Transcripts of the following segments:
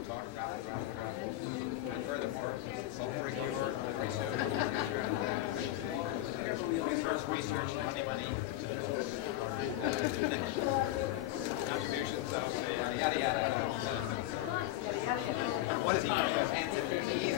And furthermore, sulfuric humor, research, money, contributions of yada yada. What is he doing? His hands in he's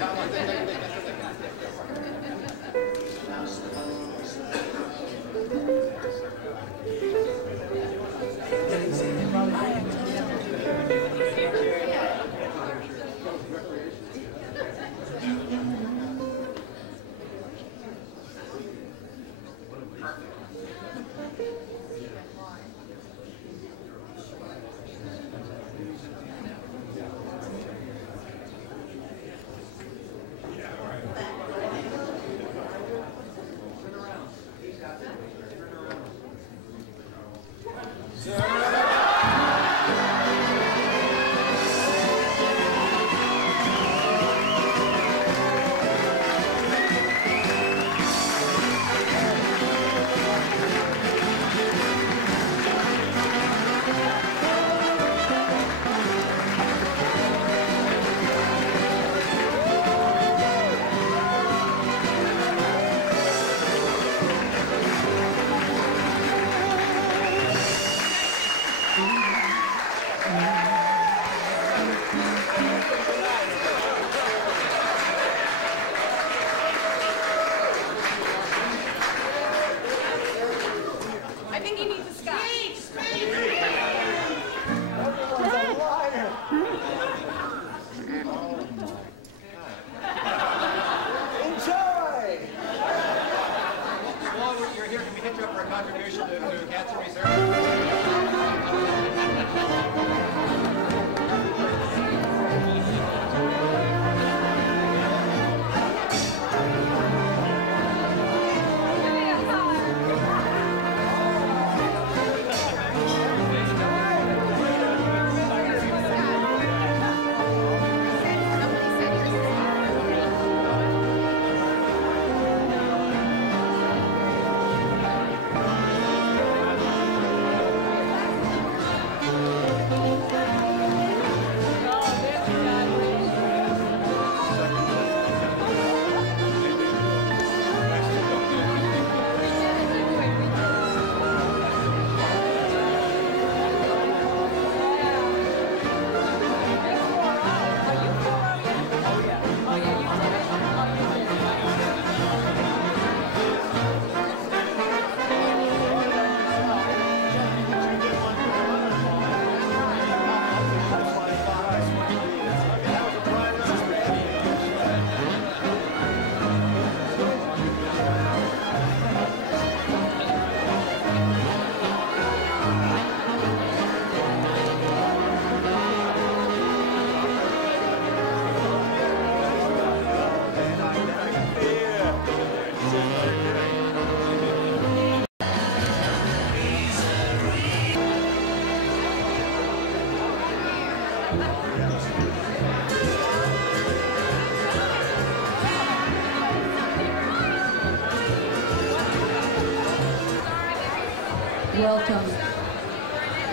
Welcome.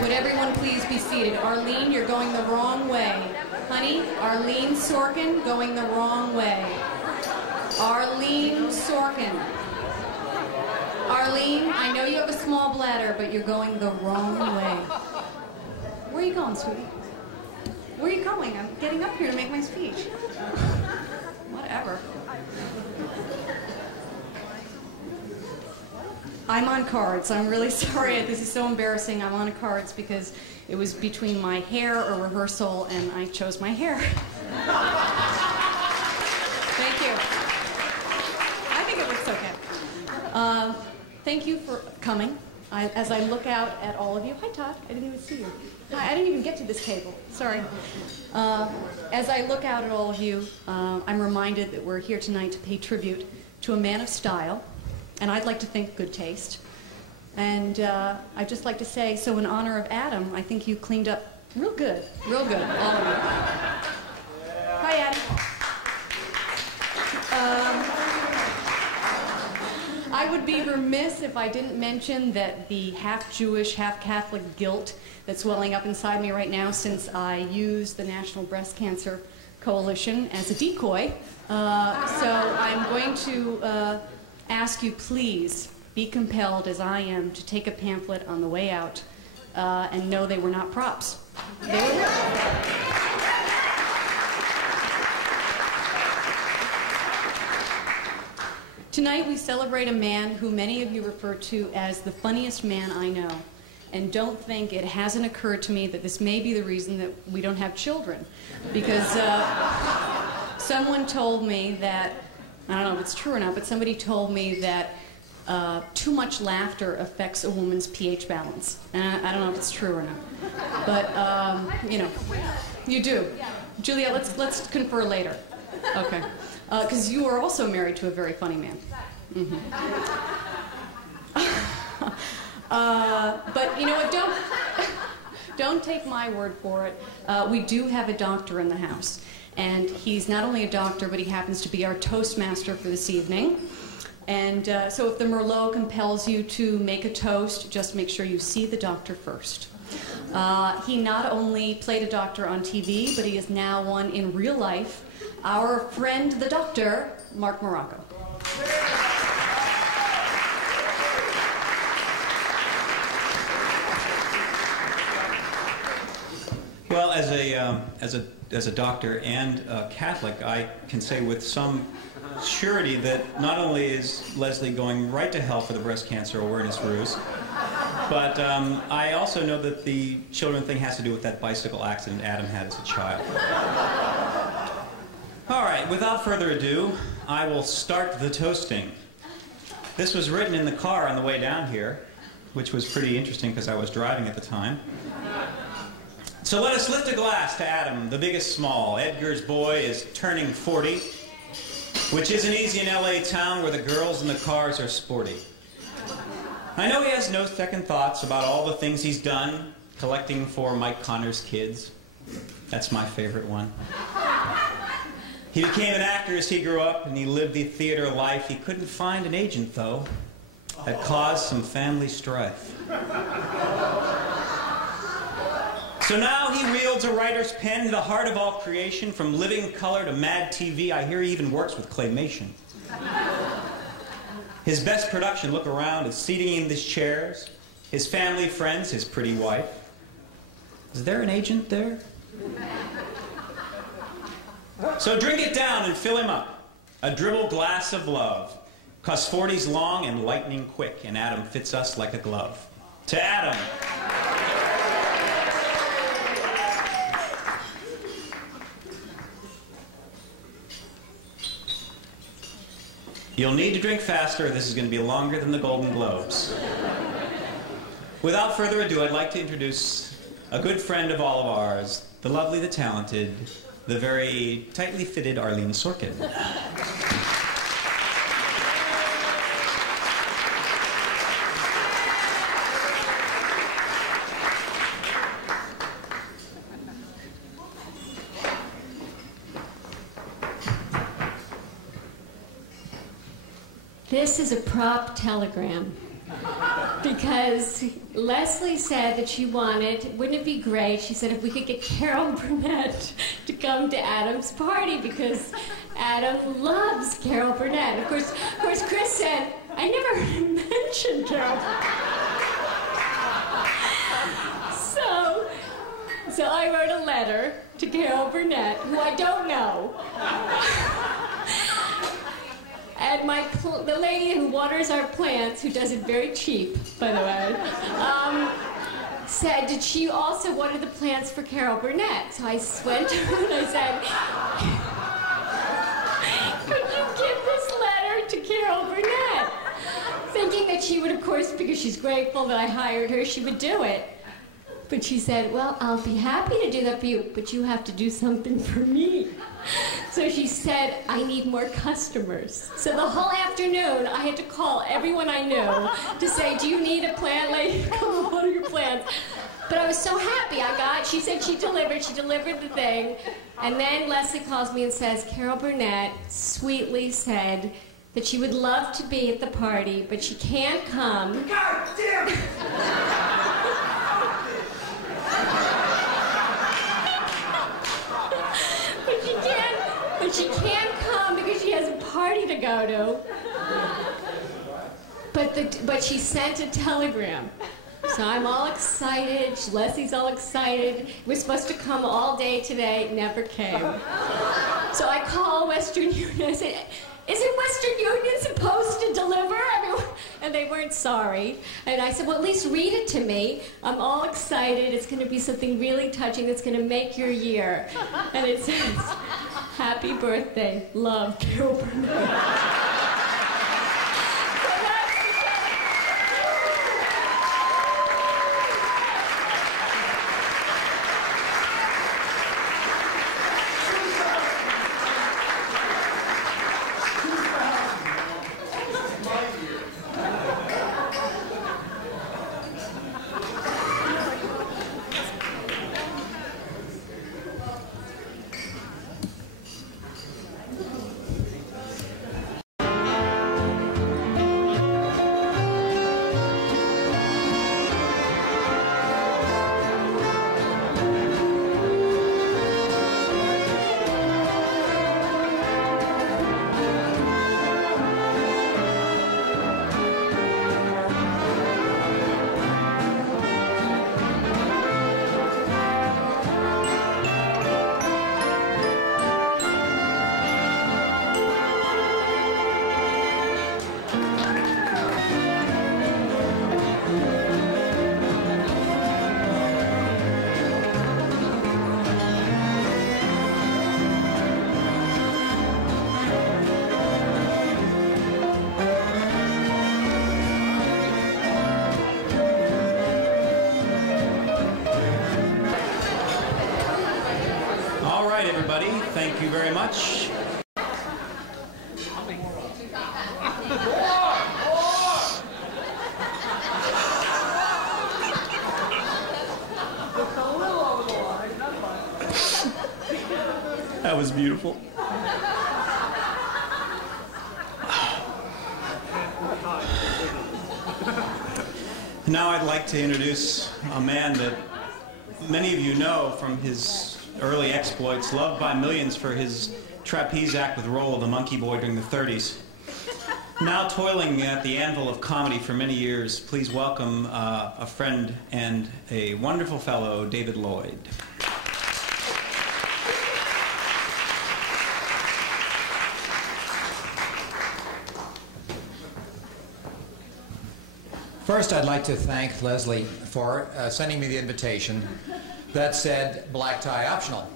Would everyone please be seated? Arlene, you're going the wrong way. Honey, Arlene Sorkin, going the wrong way. Arlene Sorkin. Arlene, I know you have a small bladder, but you're going the wrong way. Where are you going, sweetie? Where are you going? I'm getting up here to make my speech. Whatever. I'm on cards. I'm really sorry. This is so embarrassing. I'm on cards because it was between my hair or rehearsal, and I chose my hair. Thank you. I think it looks okay. Thank you for coming. As I look out at all of you, hi Todd, I didn't even see you. Hi, I didn't even get to this table, sorry. As I look out at all of you, I'm reminded that we're here tonight to pay tribute to a man of style, and I'd like to think good taste. And I'd just like to say, so in honor of Adam, I think you cleaned up real good, all of you. Hi, Adam. I I would be remiss if I didn't mention that the half-Jewish, half-Catholic guilt that's welling up inside me right now since I used the National Breast Cancer Coalition as a decoy. So I'm going to ask you, please, be compelled, as I am, to take a pamphlet on the way out and know they were not props. They were real. Tonight we celebrate a man who many of you refer to as the funniest man I know. And don't think it hasn't occurred to me that this may be the reason that we don't have children. Because someone told me that, I don't know if it's true or not, but somebody told me that too much laughter affects a woman's pH balance. And I don't know if it's true or not. But, you know, you do. Juliet, let's confer later. Okay. Because you are also married to a very funny man. Mm-hmm. But you know what, don't take my word for it. We do have a doctor in the house. And he's not only a doctor, but he happens to be our Toastmaster for this evening. And so if the Merlot compels you to make a toast, just make sure you see the doctor first. He not only played a doctor on TV, but he is now one in real life. Our friend, the doctor, Mark Morocco. Well, as a doctor and a Catholic, I can say with some surety that not only is Leslie going right to hell for the breast cancer awareness ruse, but I also know that the children thing has to do with that bicycle accident Adam had as a child. All right, without further ado, I will start the toasting. This was written in the car on the way down here, which was pretty interesting because I was driving at the time. So let us lift a glass to Adam, the biggest small. Edgar's boy is turning 40, which isn't easy in LA town where the girls in the cars are sporty. I know he has no second thoughts about all the things he's done, collecting for Mike Connor's kids. That's my favorite one. He became an actor as he grew up, and he lived the theater life. He couldn't find an agent, though, that caused some family strife. So now he wields a writer's pen to the heart of all creation, from living color to Mad TV. I hear he even works with claymation. His best production, look around, is seating in these chairs. His family, friends, his pretty wife. Is there an agent there? So drink it down and fill him up. A dribble glass of love. 'Cause 40's long and lightning quick, and Adam fits us like a glove. To Adam. You'll need to drink faster. This is going to be longer than the Golden Globes. Without further ado, I'd like to introduce a good friend of all of ours, the lovely, the talented, the very tightly fitted Arlene Sorkin. This is a prop telegram because Leslie said that she wanted, wouldn't it be great, she said if we could get Carol Burnett to come to Adam's party because Adam loves Carol Burnett. Of course, Chris said, I never mentioned Carol Burnett. So I wrote a letter to Carol Burnett, who I don't know. And the lady who waters our plants, who does it very cheap, by the way, said, did she also water the plants for Carol Burnett? So I went to her and I said, could you give this letter to Carol Burnett? Thinking that she would, of course, because she's grateful that I hired her, she would do it. But she said, well, I'll be happy to do that for you, but you have to do something for me. So she said, I need more customers. So the whole afternoon, I had to call everyone I knew to say, do you need a plant lady? Come water your plants. But I was so happy she said she delivered the thing. And then Leslie calls me and says, Carol Burnett sweetly said that she would love to be at the party, but she can't come. God damn it! But she can't come because she has a party to go to. But she sent a telegram. So I'm all excited. Leslie's all excited. We're supposed to come all day today. Never came. So I call Western Union. I said, isn't Western Union supposed to deliver? And they weren't sorry. And I said, well, at least read it to me. I'm all excited. It's going to be something really touching that's going to make your year. And it says, happy birthday, love, Carol Burnett. Everybody, thank you very much. That was beautiful. Now I'd like to introduce a man that many of you know from his early exploits, loved by millions for his trapeze act with Roll the Monkey Boy during the 30s. Now toiling at the anvil of comedy for many years, please welcome a friend and a wonderful fellow, David Lloyd. First, I'd like to thank Leslie for sending me the invitation that said black tie optional.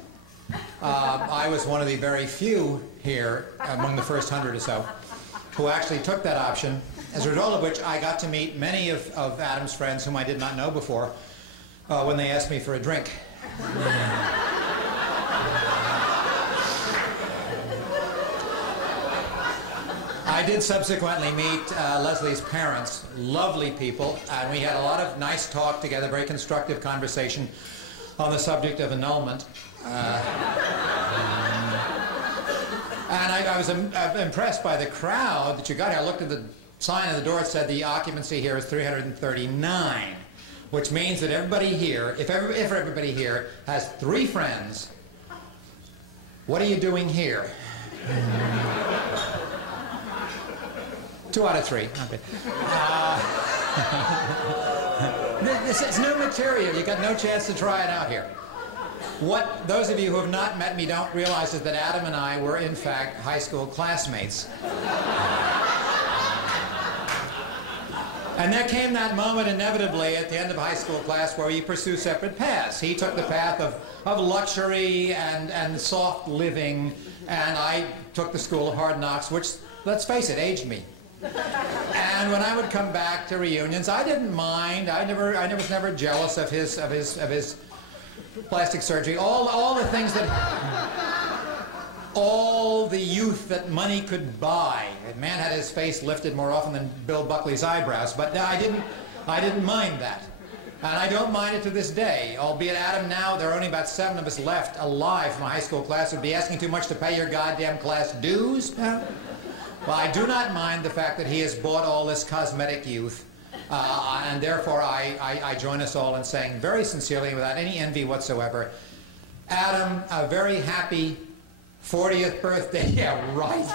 I was one of the very few here, among the first 100 or so, who actually took that option, as a result of which I got to meet many of Adam's friends whom I did not know before when they asked me for a drink. I did subsequently meet Leslie's parents, lovely people, and we had a lot of nice talk together, very constructive conversation on the subject of annulment. And I was impressed by the crowd that you got here. I looked at the sign on the door. It said the occupancy here is 339, which means that everybody here, if everybody here has 3 friends, what are you doing here? 2 out of 3. Okay. This is new material. You got no chance to try it out here. What those of you who have not met me don't realize is that Adam and I were, in fact, high school classmates. And there came that moment inevitably at the end of high school class where you pursue separate paths. He took the path of luxury and soft living, and I took the school of hard knocks, which, let's face it, aged me. And when I would come back to reunions, I didn't mind. I was never jealous of his plastic surgery. All the things that, all the youth that money could buy. The man had his face lifted more often than Bill Buckley's eyebrows, but I didn't mind that. And I don't mind it to this day, albeit Adam, now there are only about 7 of us left alive from a high school class. Would be asking too much to pay your goddamn class dues. Well, I do not mind the fact that he has bought all this cosmetic youth, and therefore I join us all in saying very sincerely, without any envy whatsoever, Adam, a very happy 40th birthday. Yeah, right.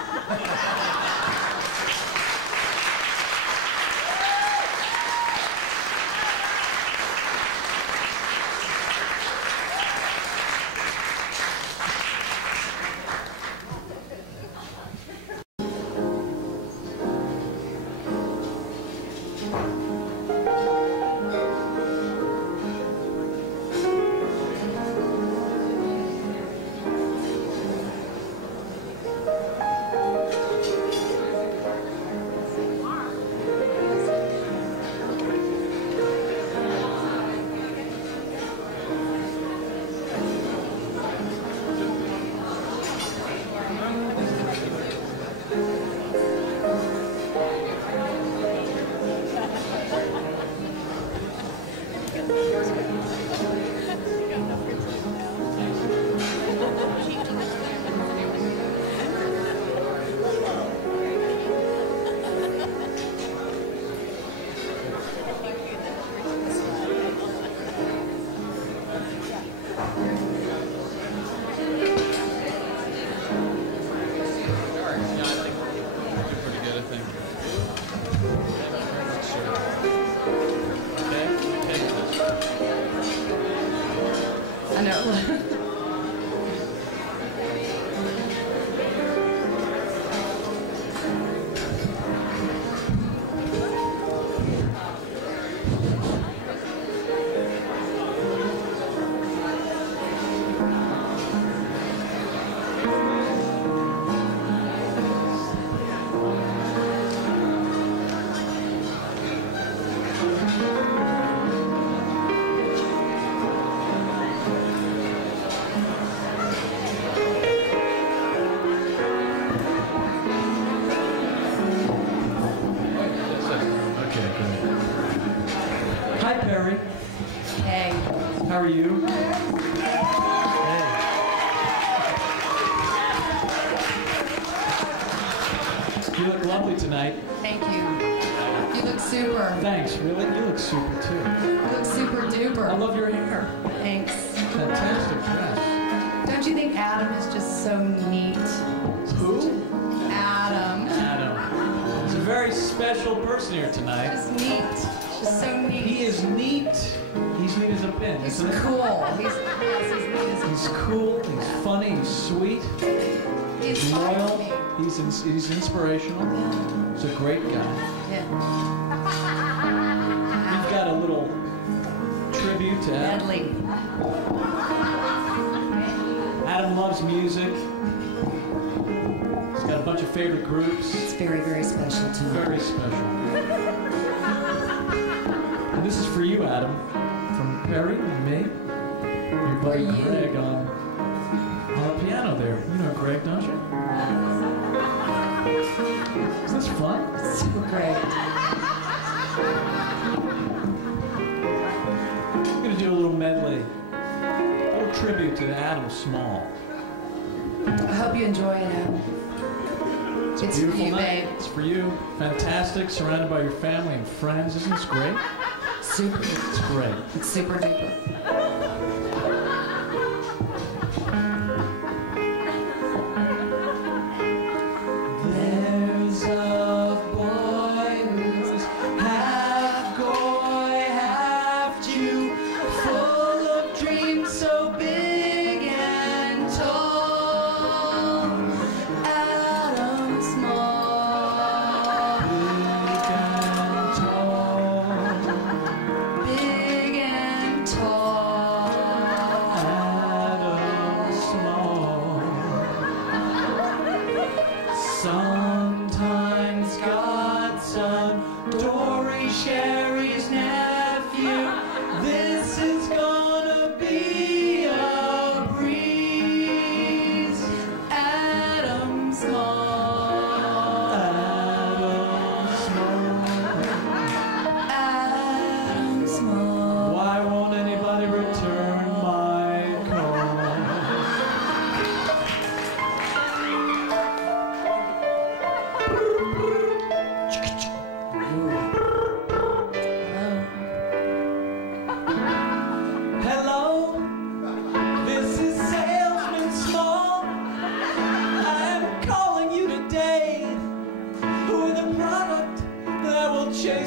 I know. Hi, Perry. Hey. How are you? Hey. You look lovely tonight. Thank you. You look super. Thanks, really? You look super, too. You look super duper. I love your hair. Thanks. Fantastic dress. Don't you think Adam is just so neat? Who? Adam. Adam. He's a very special person here tonight. Just neat. Just so neat. He is neat. He's neat as a pin, He's isn't it? cool. He's neat as He's cool, he's funny, he's sweet, He's he's fine loyal, with me. he's inspirational. Yeah. He's a great guy. Yeah. We've got a little tribute to Adam. Medley. Adam loves music. He's got a bunch of favorite groups. It's very, very special to me. Very special. And this is for you, Adam, from Perry and me. Your buddy For you. Greg on the piano there. You know Greg, don't you? Isn't this fun? It's so great. I'm going to do a little medley, a little tribute to Adam Small. I hope you enjoy it, Adam. It's for Beautiful you, night. babe. It's for you. Fantastic, surrounded by your family and friends. Isn't this great? Super. It's great. It's super duper. There's a boy who's half goy, half Jew, full of dreams so big and tall. Adam Small, big and tall, Big and tall. Adam Small. Sometimes godson, Dory Sherry's nephew. This is gonna be a breeze. Adam Small. Adam Small. Adam Small. Why won't anybody return my call?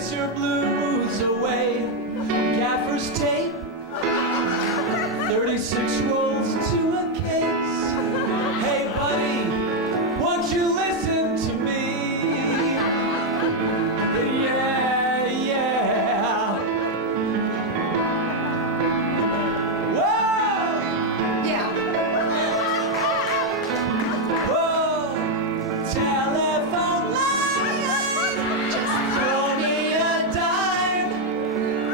chase your blues away. Gaffer's tape, 36 rolls to a case. Hey buddy, won't you listen to me? Yeah, yeah. Whoa! Yeah. Whoa! Telephone line, just throw me a dime.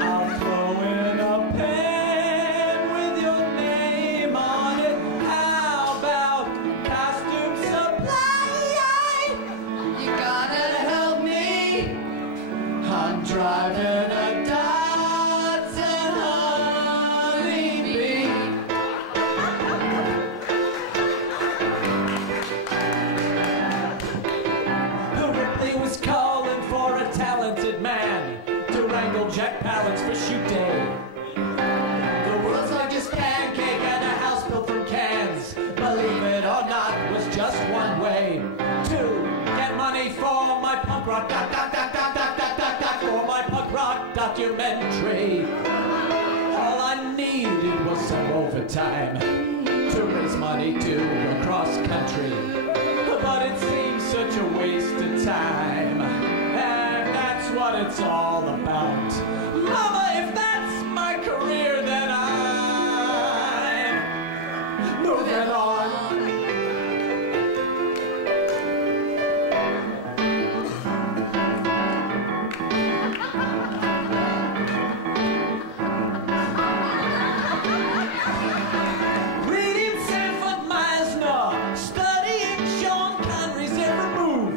I'll throw in a pen with your name on it. How about costume supply? You gotta help me. I'm driving a Datsun Honeybee. Ripley was calling for a talented man to wrangle Jack Palance for shoot day. The world's largest pancake and a house built from cans, believe it or not, was just one way to get money for my punk rock for my punk rock documentary. All I needed was some overtime to raise money to go cross country, but it seems such a waste of time, and that's what it's all about. Mama, if that's my career, then I'm moving on. Reading Sanford Meisner, studying Sean Connery's every move.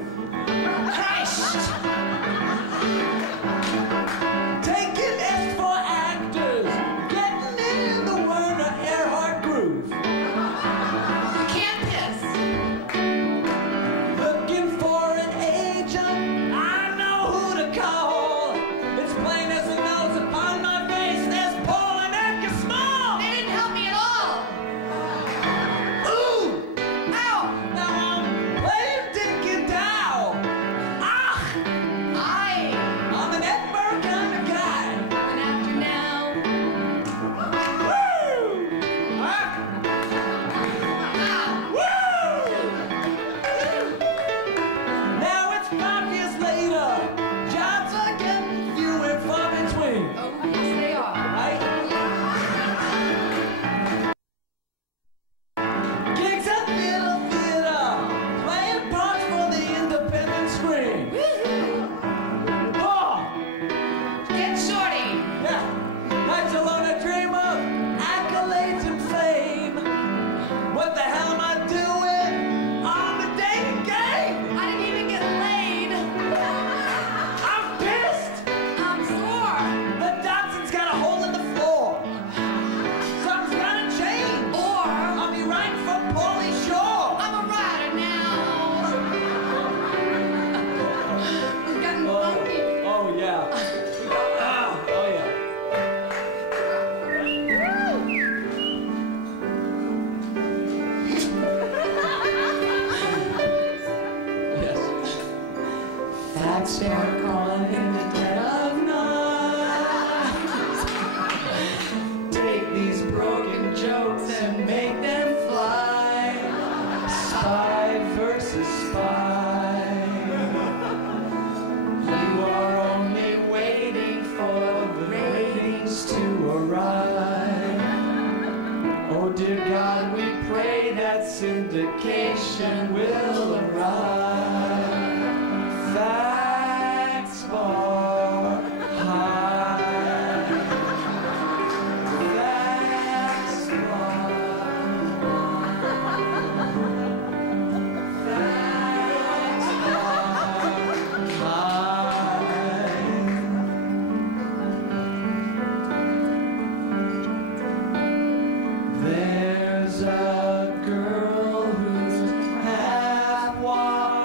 Christ! Taking S for actors, getting in the Werner Erhard groove. You can't piss. Looking for an agent, I know who to call. It's plain as the nose upon my face, there's Paul and Edgar Small. They didn't help me at all. Ooh! Ow! Now I'm playing Dinky Dow. Ah! I'm an Edinburgh kind of guy. And after now, Woo! Ah! Woo! Now it's 5 years later. Jobs are getting few and far between. oh yes they are. Right? Gigs at Little Theater, playing parts for the independent screen. Oh! Get shorty. Yeah, nights alone I dream of accolades and fame. What the hell am I doing on the dating game? I didn't even get laid. I'm pissed. I'm sore. The Dotson's got a hole in the floor. Something's gotta change. Or I'll be right for Pauly Shore. I'm a rider now. I'm getting funky. Oh yeah. Oh yeah. Yes. That's they're calling in the dead of night. Take these broken jokes and make them fly. Spy versus spy. You are only waiting for the ratings to arrive. Oh dear God, we pray that syndication will arrive. Facts bar high. Facts bar Facts bar high. There's a girl who's half wild.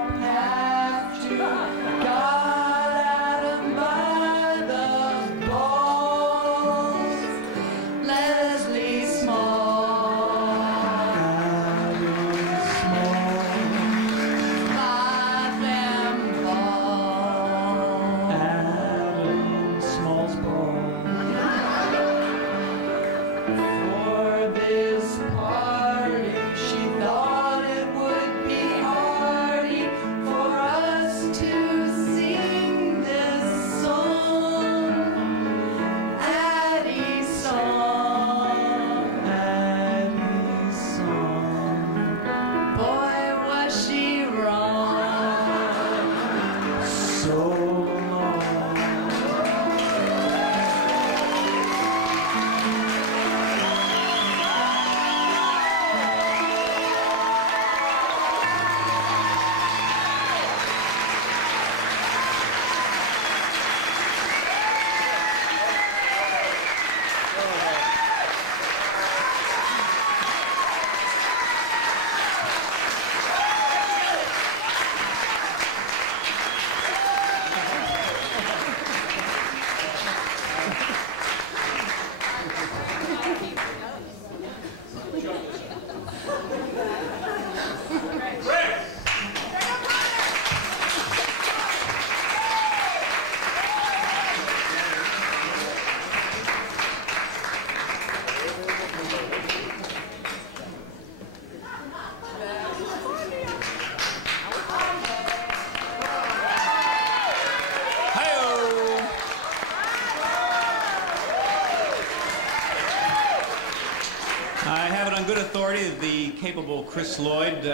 good authority that the capable Chris Lloyd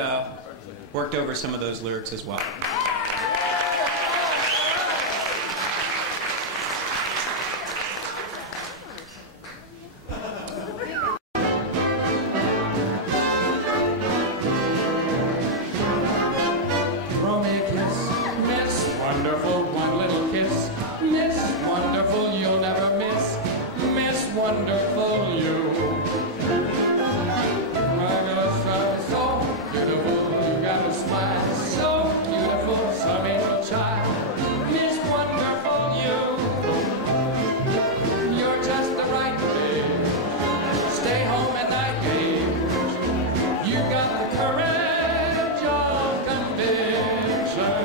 worked over some of those lyrics as well. Throw me a kiss, Miss Wonderful, one little kiss. Miss Wonderful, you'll never miss. Miss Wonderful, you. My gosh, I'm so beautiful, you got a smile so beautiful, some angel child. Miss Wonderful, you. You're just the right babe. Stay home at night, babe. You got the courage of conviction.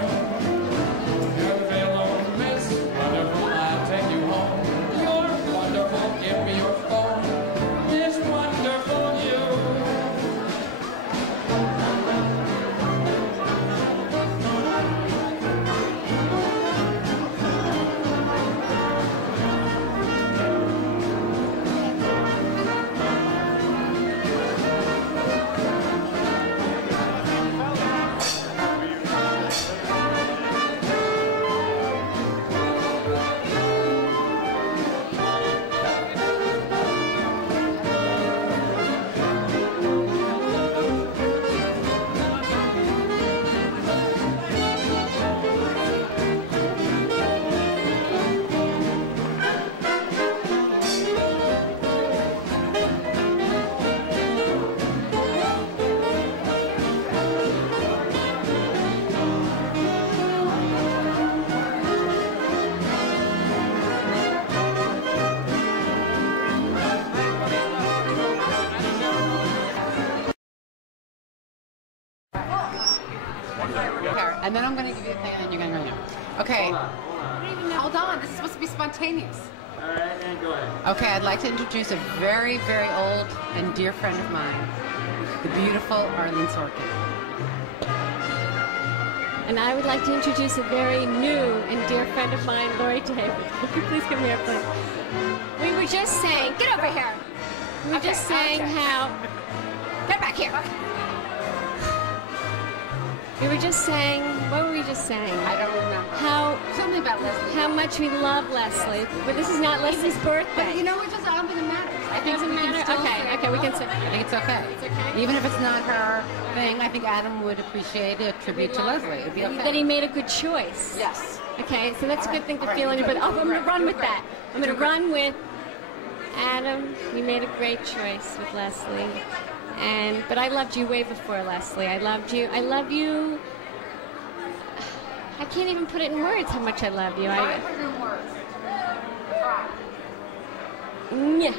You're the alone, Miss Wonderful. I'll take you home. You're wonderful. Give me your phone. Miss Wonderful, you. Here, and then I'm going to give you a thing, and then you're going to go now. Okay. Hold on. This is supposed to be spontaneous. All right, and go ahead. Okay, I'd like to introduce a very, very old and dear friend of mine, the beautiful Arlene Sorkin. And I would like to introduce a very new and dear friend of mine, Lori David. Would you please come here, please? We were just saying, get over here. We were just saying how, get back here. We were just saying, what were we just saying? I don't remember. How, Something about Leslie. how much we love Leslie. But this is not Leslie's birthday. But you know, I don't think it matters. I think Doesn't we can matter? still Okay, say okay, we can hello. say- I think it's okay. It's okay? Even if it's not her thing, I think Adam would appreciate a tribute to Leslie. It'd be okay. That he made a good choice. Yes. Okay, so that's a good thing to All right, feel in your good. butt. Oh, I'm going to run with Great. that. I'm going to Great. run with Adam. You made a great choice with Leslie. But I loved you way before Leslie. I loved you. I love you. I can't even put it in words how much I love you. Try put it in words. Try. Yeah.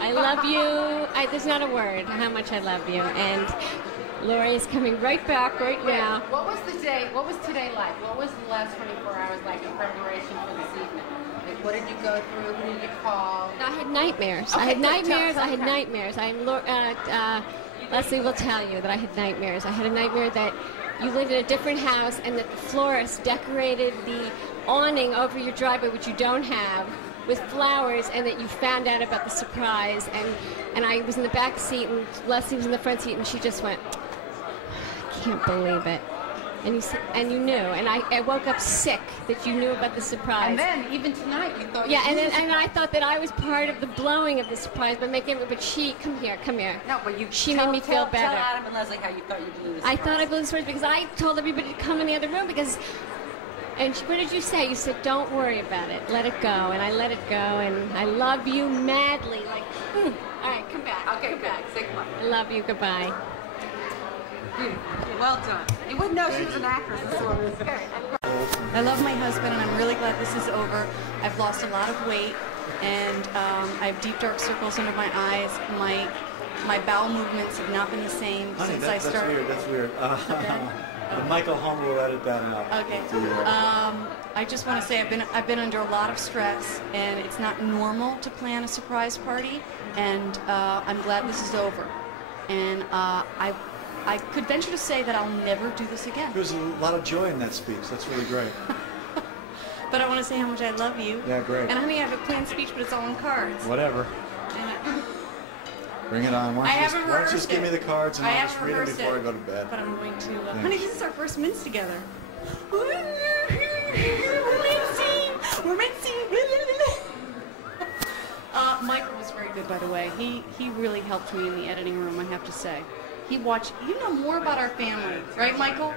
I love you. There's not a word how much I love you. And Lori is coming right back right now. What was the day? What was today like? What was the last 24 hours like in preparation for this evening? Like, what did you go through? Who did you call? I had nightmares. Okay, I had good. nightmares. Tell I had us. nightmares. Leslie will tell you that I had nightmares. I had a nightmare that you lived in a different house and that the florist decorated the awning over your driveway, which you don't have, with flowers, and that you found out about the surprise. And I was in the back seat, and Leslie was in the front seat, and she just went, I can't believe it. And you knew, and I woke up sick that you knew about the surprise. And then even tonight you thought. Yeah, you knew and I thought that I was part of the blowing of the surprise, but she, come here. No, but you. She tell, made me feel tell, better. Tell Adam and Leslie how you thought you blew this. I thought I blew the surprise because I told everybody to come in the other room what did you say? You said, don't worry about it. Let it go. And I let it go, and I love you madly. Like, all right, come back. Okay, come good. back. Say goodbye. I love you. Goodbye. Well done. You wouldn't know she was an actress. This one was. I love my husband, and I'm really glad this is over. I've lost a lot of weight, and I have deep dark circles under my eyes. My bowel movements have not been the same Honey, since that's I started. weird. That's weird. Michael Hung will edit that out. Okay. I just want to say I've been under a lot of stress, and it's not normal to plan a surprise party, and I'm glad this is over. And I could venture to say that I'll never do this again. There's a lot of joy in that speech. That's really great. But I want to say how much I love you. Yeah, great. And honey, I have a planned speech, but it's all in cards. Whatever. Bring it on. Why I don't you just, haven't why don't you just rehearsed give me it. the cards and I I'll just haven't read them rehearsed before it, I go to bed. But I'm going to. Thanks. Honey, this is our first mince together. We're mincing. Michael was very good, by the way. He really helped me in the editing room, I have to say. He watched. You know more about our family, right, Michael?